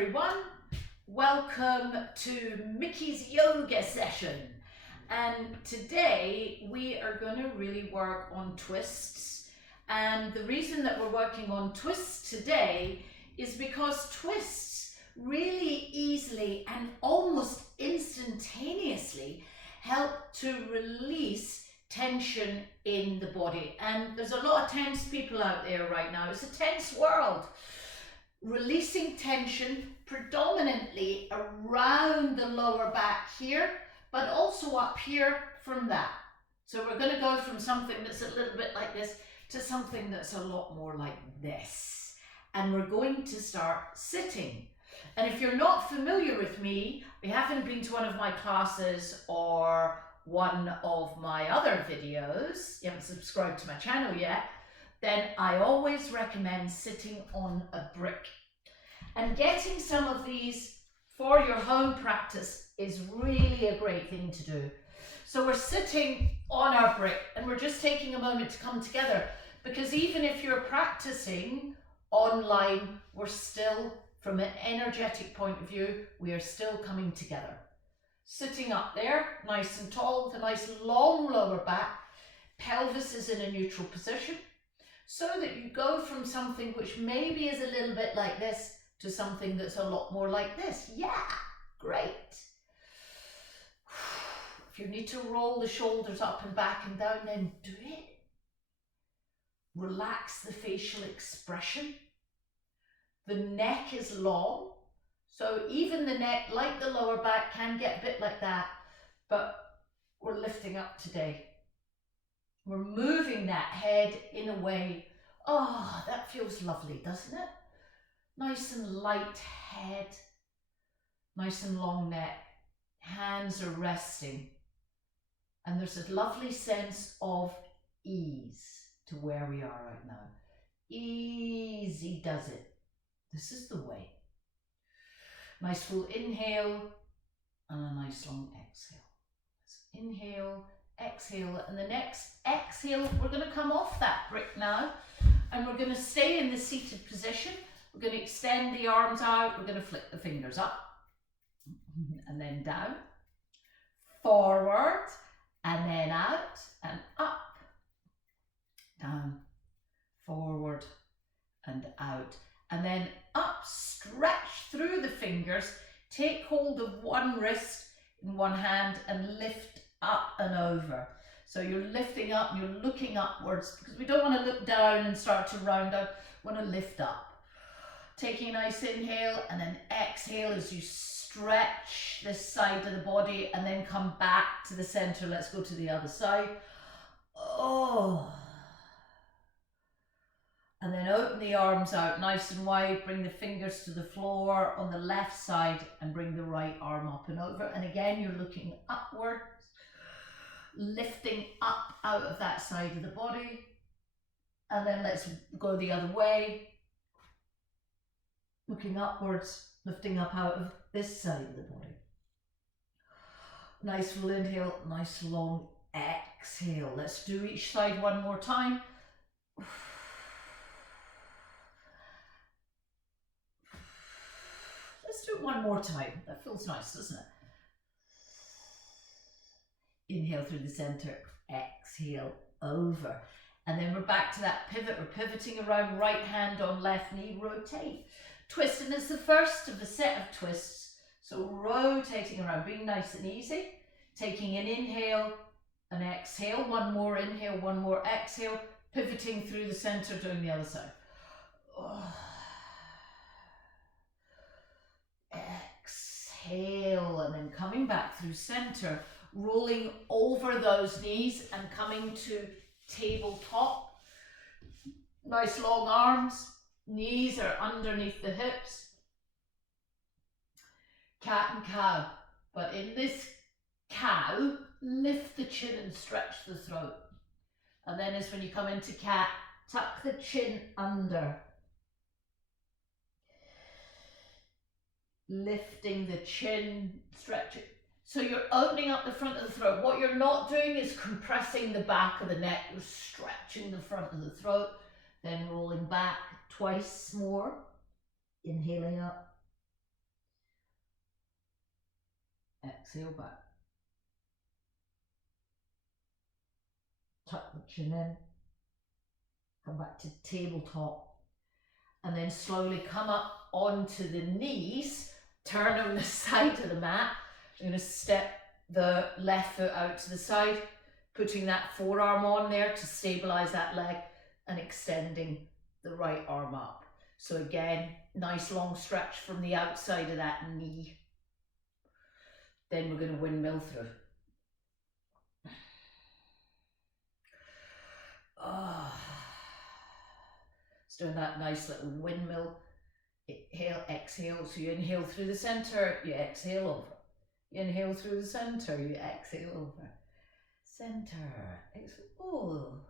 everyone. Welcome to Mickey's yoga session. And today we are going to really work on twists. And the reason that we're working on twists today is because twists really easily and almost instantaneously help to release tension in the body. And there's a lot of tense people out there right now. It's a tense world. Releasing tension predominantly around the lower back here, but also up here from that. So we're going to go from something that's a little bit like this to something that's a lot more like this. And we're going to start sitting. And if you're not familiar with me, you haven't been to one of my classes or one of my other videos, you haven't subscribed to my channel yet, then I always recommend sitting on a brick. And getting some of these for your home practice is really a great thing to do. So we're sitting on our brick and we're just taking a moment to come together, because even if you're practicing online, we're still, from an energetic point of view, we are still coming together. Sitting up there, nice and tall, with a nice long lower back, pelvis is in a neutral position, so that you go from something which maybe is a little bit like this to something that's a lot more like this. Yeah, great. If you need to roll the shoulders up and back and down, then do it. Relax the facial expression. The neck is long, so even the neck, like the lower back, can get a bit like that, but we're lifting up today. We're moving that head in a way, oh, that feels lovely, doesn't it? Nice and light head, nice and long neck, hands are resting, and there's a lovely sense of ease to where we are right now. Easy does it. This is the way. Nice full inhale and a nice long exhale. So inhale, exhale, and the next exhale, we're going to come off that brick now, and we're going to stay in the seated position. We're going to extend the arms out, we're going to flick the fingers up and then down, forward and then out and up, down, forward and out, and then up, stretch through the fingers, take hold of one wrist in one hand and lift up and over. So you're lifting up, you're looking upwards, because we don't want to look down and start to round out, we want to lift up. Taking a nice inhale and then exhale as you stretch this side of the body and then come back to the center. Let's go to the other side. Oh. And then open the arms out nice and wide, bring the fingers to the floor on the left side and bring the right arm up and over. And again, you're looking upwards, lifting up out of that side of the body. And then let's go the other way. Looking upwards, lifting up out of this side of the body. Nice full inhale, nice long exhale. Let's do each side one more time. Let's do it one more time. That feels nice, doesn't it? Inhale through the center, exhale over. And then we're back to that pivot. We're pivoting around, right hand on left knee, rotate. Twist, and it's the first of a set of twists. So rotating around, being nice and easy. Taking an inhale, an exhale, one more inhale, one more exhale, pivoting through the center, doing the other side. Oh. Exhale, and then coming back through center, rolling over those knees and coming to tabletop. Nice long arms. Knees are underneath the hips. Cat and cow. But in this cow, lift the chin and stretch the throat. And then is when you come into cat, tuck the chin under. Lifting the chin, stretch it. So you're opening up the front of the throat. What you're not doing is compressing the back of the neck. You're stretching the front of the throat. Then rolling back twice more, inhaling up exhale back. Tuck the chin in, come back to tabletop, and then slowly come up onto the knees, turn on the side of the mat. I'm going to step the left foot out to the side, putting that forearm on there to stabilize that leg and extending the right arm up. So again, nice long stretch from the outside of that knee. Then we're going to windmill through. It's doing that nice little windmill. Inhale, exhale. So you inhale through the center, you exhale over. You inhale through the center, you exhale over. Center, exhale. Oh.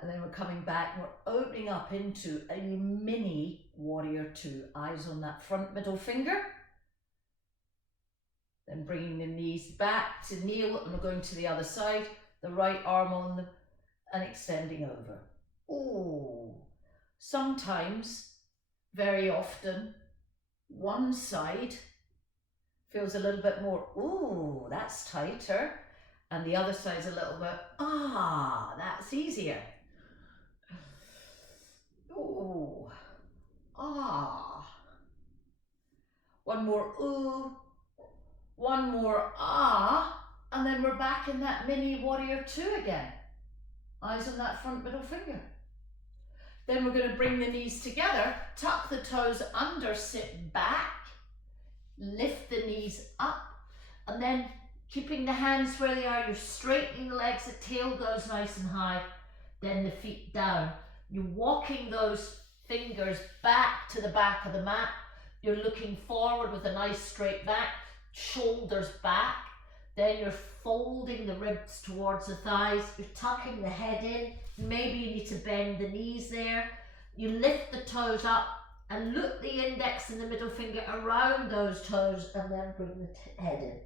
And then we're coming back, we're opening up into a mini warrior two. Eyes on that front middle finger. Then bringing the knees back to kneel, and we're going to the other side. The right arm on them and extending over. Oh, sometimes, very often, one side feels a little bit more, ooh, that's tighter. And the other side's a little bit, that's easier. Ooh, one more, ooh, one more, and then we're back in that mini warrior two again. Eyes on that front middle finger. Then we're going to bring the knees together, tuck the toes under, sit back, lift the knees up, and then keeping the hands where they are, you're straightening the legs, the tail goes nice and high, then the feet down. You're walking those fingers back to the back of the mat. You're looking forward with a nice straight back, shoulders back. Then you're folding the ribs towards the thighs. You're tucking the head in. Maybe you need to bend the knees there. You lift the toes up and loop the index and the middle finger around those toes, and then bring the head in.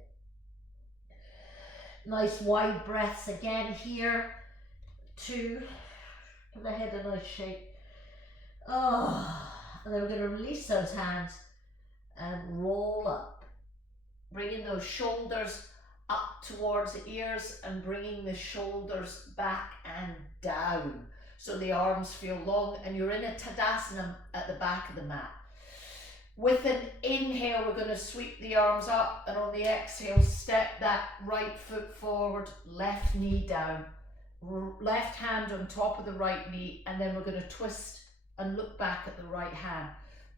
Nice wide breaths again here. Two. Give the head a nice shake. And then we're going to release those hands and roll up. Bringing those shoulders up towards the ears and bringing the shoulders back and down. So the arms feel long, and you're in a Tadasana at the back of the mat. With an inhale, we're going to sweep the arms up, and on the exhale, step that right foot forward, left knee down, left hand on top of the right knee, and then we're going to twist and look back at the right hand.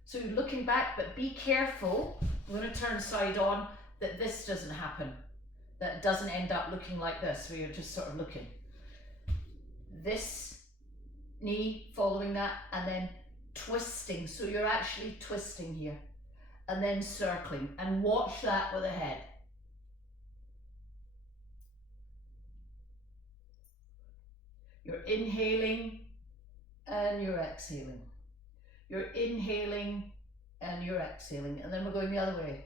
So you're looking back, but be careful, we're going to turn side on, that this doesn't happen. That doesn't end up looking like this, where you're just sort of looking. This knee following that, and then twisting. So you're actually twisting here, and then circling, and watch that with the head. You're inhaling and you're exhaling. You're inhaling and you're exhaling, and then we're going the other way.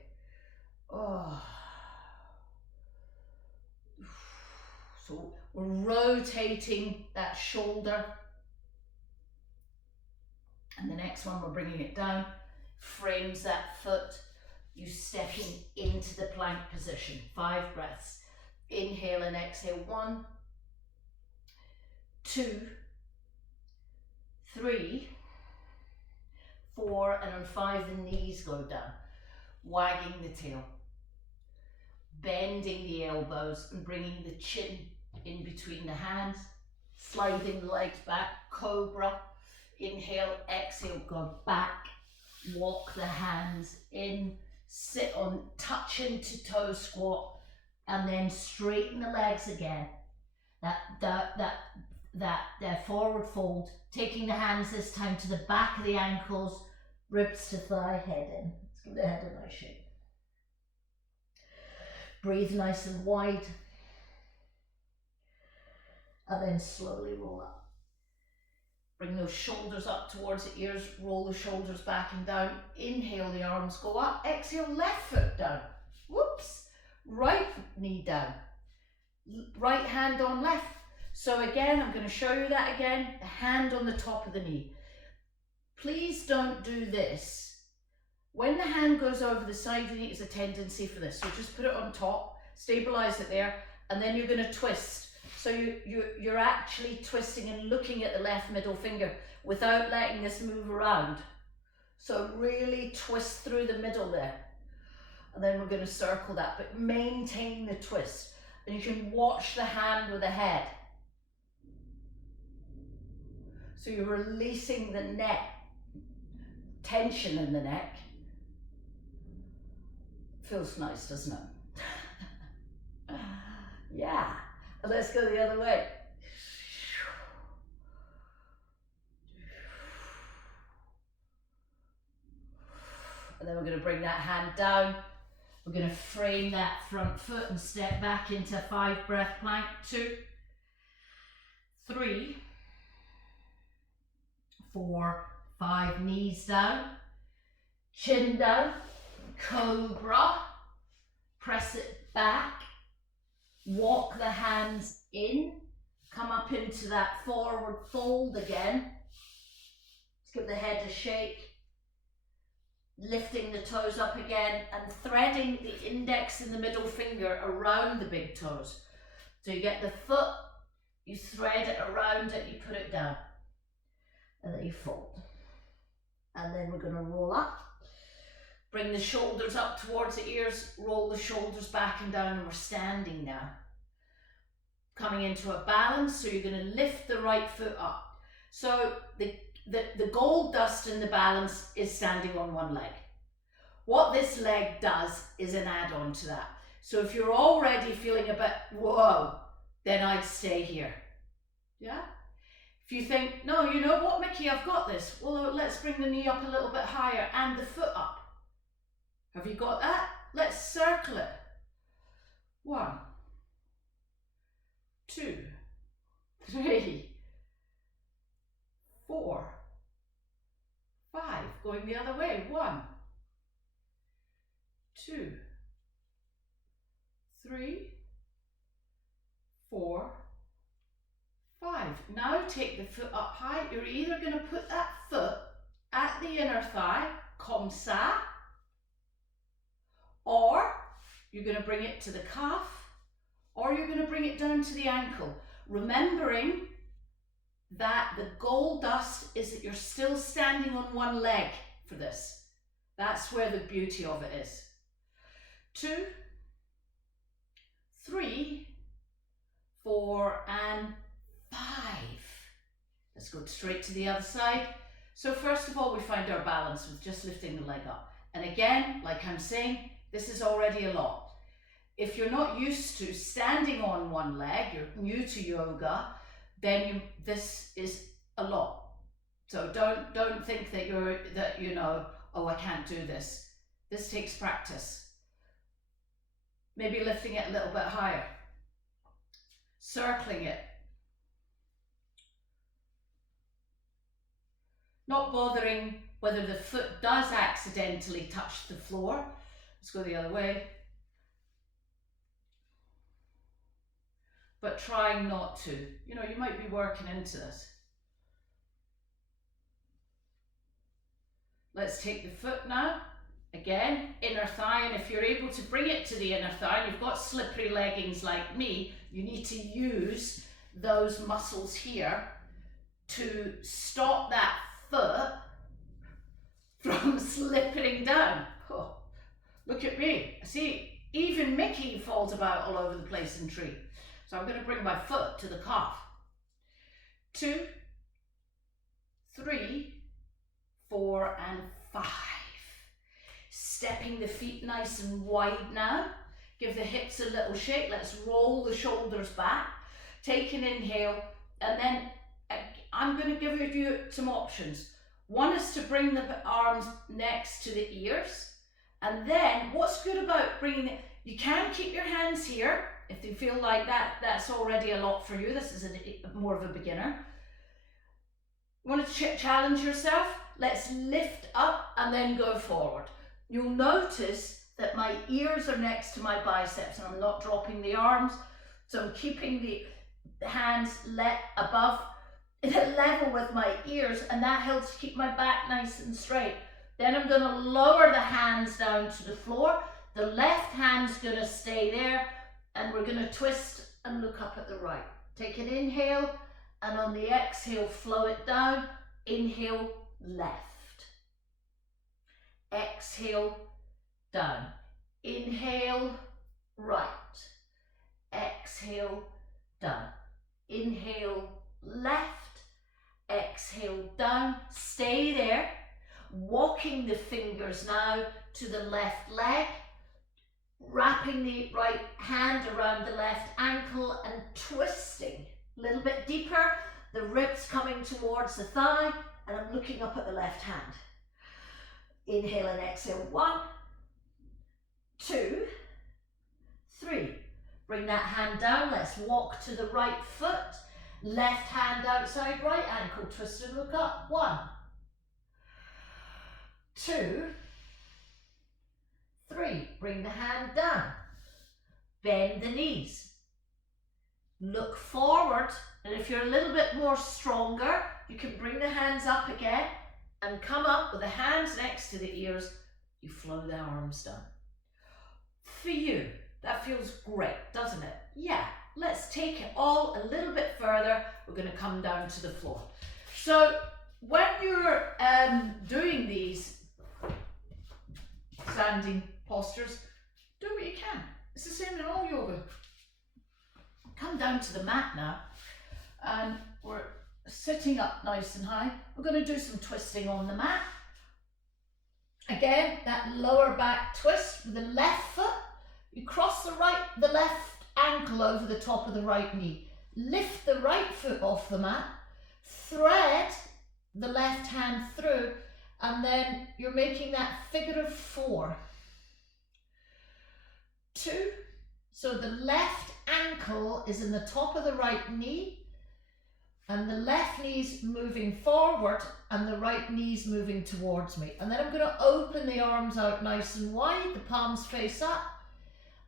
So we're rotating that shoulder, and the next one we're bringing it down, frames that foot, you stepping into the plank position. 5 breaths. Inhale and exhale. 1, 2, 3, 4, and on 5 the knees go down, wagging the tail, bending the elbows and bringing the chin in between the hands, sliding the legs back, cobra. Inhale, exhale, go back, walk the hands in, sit on, touch into toe squat, and then straighten the legs again. That forward fold, taking the hands this time to the back of the ankles, ribs to thigh, head in. Let's give the head a nice shake. Breathe nice and wide, and then slowly roll up. Bring those shoulders up towards the ears, roll the shoulders back and down. Inhale, the arms go up. Exhale, left foot down. Whoops. Right knee down. Right hand on left. So again, I'm going to show you that again. The hand on the top of the knee. Please don't do this When the hand goes over the side, there's a tendency for this. So just put it on top, stabilize it there, and then you're going to twist. So you're actually twisting and looking at the left middle finger without letting this move around. So really twist through the middle there. And then we're going to circle that, but maintain the twist. And you can watch the hand with the head. So you're releasing the neck, tension in the neck. Feels nice, doesn't it? Yeah. And let's go the other way. And then we're going to bring that hand down. We're going to frame that front foot and step back into 5 breath plank. 2, 3, 4, 5, knees down, chin down, cobra, press it back, walk the hands in, come up into that forward fold again. Let's give the head a shake. Lifting the toes up again and threading the index and the middle finger around the big toes. So you get the foot, you thread it around it, you put it down, and then you fold. And then we're going to roll up, bring the shoulders up towards the ears, roll the shoulders back and down, and we're standing now. Coming into a balance, so you're going to lift the right foot up. So the gold dust in the balance is standing on one leg. What this leg does is an add-on to that. So if you're already feeling a bit, whoa, then I'd stay here. Yeah? If you think, no, you know what, Mickey, I've got this. Well, let's bring the knee up a little bit higher and the foot up. Have you got that? Let's circle it. 1, 2, 3, 4, 5, going the other way. 1, 2, 3, 4, 5. Now take the foot up high. You're either going to put that foot at the inner thigh, comme ça, or you're going to bring it to the calf, or you're going to bring it down to the ankle. Remembering that the gold dust is that you're still standing on one leg for this. That's where the beauty of it is. 2, 3, 4, and 5. Let's go straight to the other side. So first of all, we find our balance with just lifting the leg up. And again, like I'm saying, this is already a lot. If you're not used to standing on one leg, you're new to yoga, then this is a lot. So don't think that you know, oh, I can't do this. This takes practice. Maybe lifting it a little bit higher. Circling it. Not bothering whether the foot does accidentally touch the floor. Let's go the other way. But trying not to. You know, you might be working into this. Let's take the foot now. Again, inner thigh, and if you're able to bring it to the inner thigh, and you've got slippery leggings like me, you need to use those muscles here to stop that foot from slipping down. Oh, look at me. See, even Mickey falls about all over the place in tree. So I'm going to bring my foot to the calf. 2, 3, 4, and 5. Stepping the feet nice and wide now. Give the hips a little shake. Let's roll the shoulders back. Take an inhale, and then I'm going to give you some options. One is to bring the arms next to the ears. And then what's good about bringing it, you can keep your hands here if you feel like that's already a lot for you. This is more of a beginner. You want to challenge yourself? Let's lift up and then go forward. You'll notice that my ears are next to my biceps and I'm not dropping the arms. So I'm keeping the hands above, level with my ears, and that helps keep my back nice and straight. Then I'm going to lower the hands down to the floor. The left hand's going to stay there, and we're going to twist and look up at the right. Take an inhale, and on the exhale, flow it down. Inhale, left. Exhale, down. Inhale, right. Exhale, down. Inhale, left. Exhale, down. Stay there. Walking the fingers now to the left leg. Wrapping the right hand around the left ankle and twisting. A little bit deeper. The ribs coming towards the thigh. And I'm looking up at the left hand. Inhale and exhale. 1, 2, 3. Bring that hand down. Let's walk to the right foot. Left hand outside right ankle. Twist and look up. 1, 2, 3. Bring the hand down. Bend the knees. Look forward. And if you're a little bit more stronger, you can bring the hands up again and come up with the hands next to the ears. You flow the arms down. For you, that feels great, doesn't it? Yeah, let's take it all a little bit further. We're going to come down to the floor. So when you're doing these standing postures, do what you can. It's the same in all yoga. Come down to the mat now, and we're sitting up nice and high. We're going to do some twisting on the mat. Again, that lower back twist with the left foot. You cross the left ankle over the top of the right knee. Lift the right foot off the mat. Thread the left hand through, and then you're making that figure of 4. 2. So the left ankle is in the top of the right knee, and the left knee's moving forward and the right knee's moving towards me. And then I'm going to open the arms out nice and wide, the palms face up.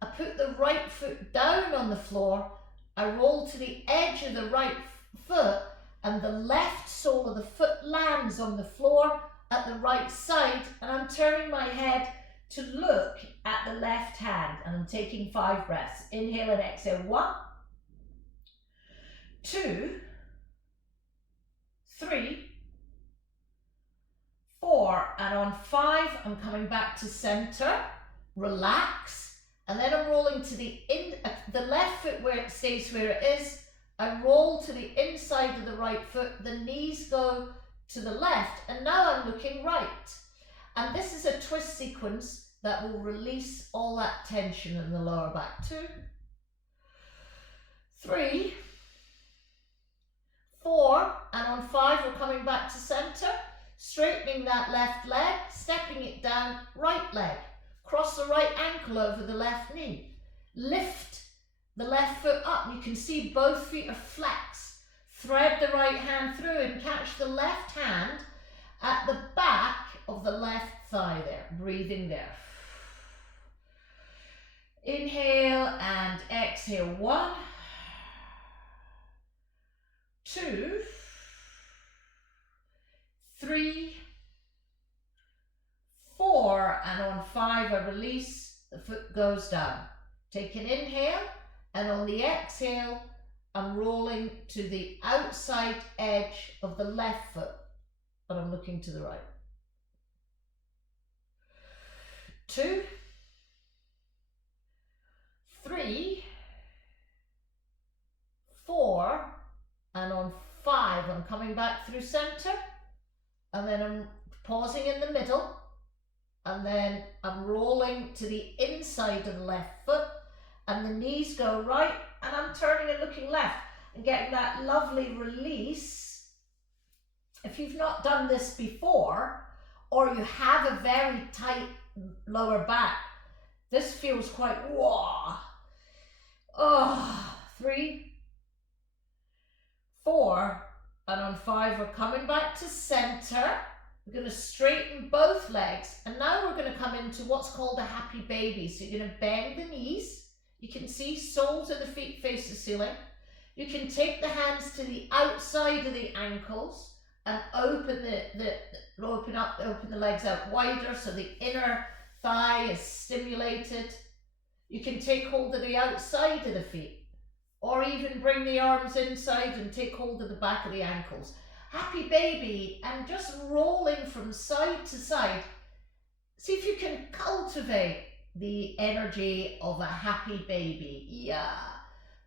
I put the right foot down on the floor. I roll to the edge of the right foot, and the left sole of the foot lands on the floor at the right side, and I'm turning my head to look at the left hand, and I'm taking 5 breaths. Inhale and exhale. 1, 2, 3, 4, and on 5 I'm coming back to center. Relax. And then I'm rolling to the left foot where it stays where it is. I roll to the inside of the right foot. The knees go to the left. And now I'm looking right. And this is a twist sequence that will release all that tension in the lower back. 2, 3, 4. And on 5 we're coming back to center. Straightening that left leg. Stepping it down. Right leg. Cross the right ankle over the left knee. Lift the left foot up. You can see both feet are flexed. Thread the right hand through and catch the left hand at the back of the left thigh there. Breathing there. Inhale and exhale. 1, 2, 3, 4, and on 5 I release, the foot goes down. Take an inhale, and on the exhale I'm rolling to the outside edge of the left foot, but I'm looking to the right. 2, 3, 4, and on 5 I'm coming back through center, and then I'm pausing in the middle. And then I'm rolling to the inside of the left foot, and the knees go right, and I'm turning and looking left and getting that lovely release. If you've not done this before, or you have a very tight lower back, this feels quite whoa. Oh, 3, 4, and on 5 we're coming back to center. We're going to straighten both legs, and now we're going to come into what's called a happy baby. So you're going to bend the knees. You can see soles of the feet face the ceiling. You can take the hands to the outside of the ankles and open open the legs out wider so the inner thigh is stimulated. You can take hold of the outside of the feet, or even bring the arms inside and take hold of the back of the ankles. Happy baby, and just rolling from side to side. See if you can cultivate the energy of a happy baby. Yeah.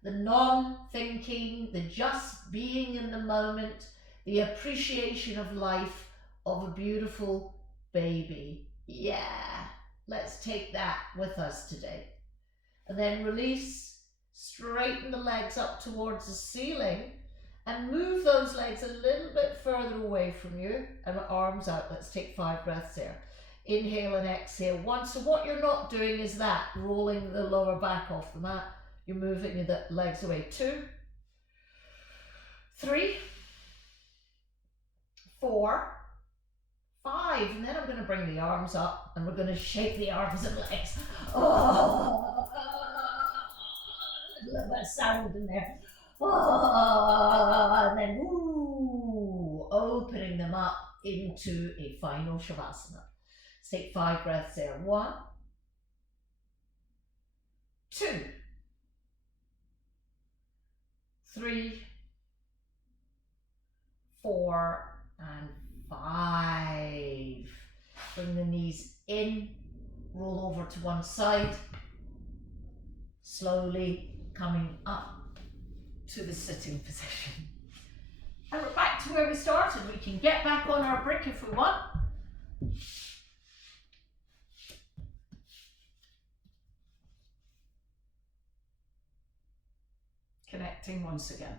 The non-thinking, the just being in the moment, the appreciation of life of a beautiful baby. Yeah. Let's take that with us today. And then release, straighten the legs up towards the ceiling and move those legs a little bit further away from you and arms out. Let's take 5 breaths there. Inhale and exhale 1. So what you're not doing is that, rolling the lower back off the mat. You're moving the legs away. 2, 3, 4, 5. And then I'm going to bring the arms up and we're going to shake the arms and legs. Oh, a little bit of sound in there. Oh, and then opening them up into a final shavasana. Let's take 5 breaths there. 1, 2, 3, 4, and 5. Bring the knees in, roll over to one side, slowly coming up to the sitting position. And we're back to where we started. We can get back on our brick if we want. Connecting once again.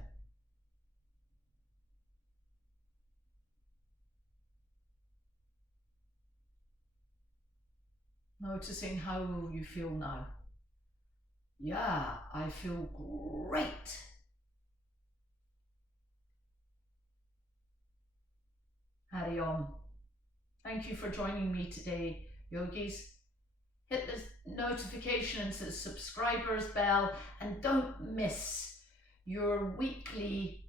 Noticing how you feel now. Yeah, I feel great. Hari Om. Thank you for joining me today, yogis. Hit the notification and the subscribers bell and don't miss your weekly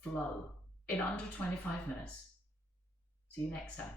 flow in under 25 minutes. See you next time.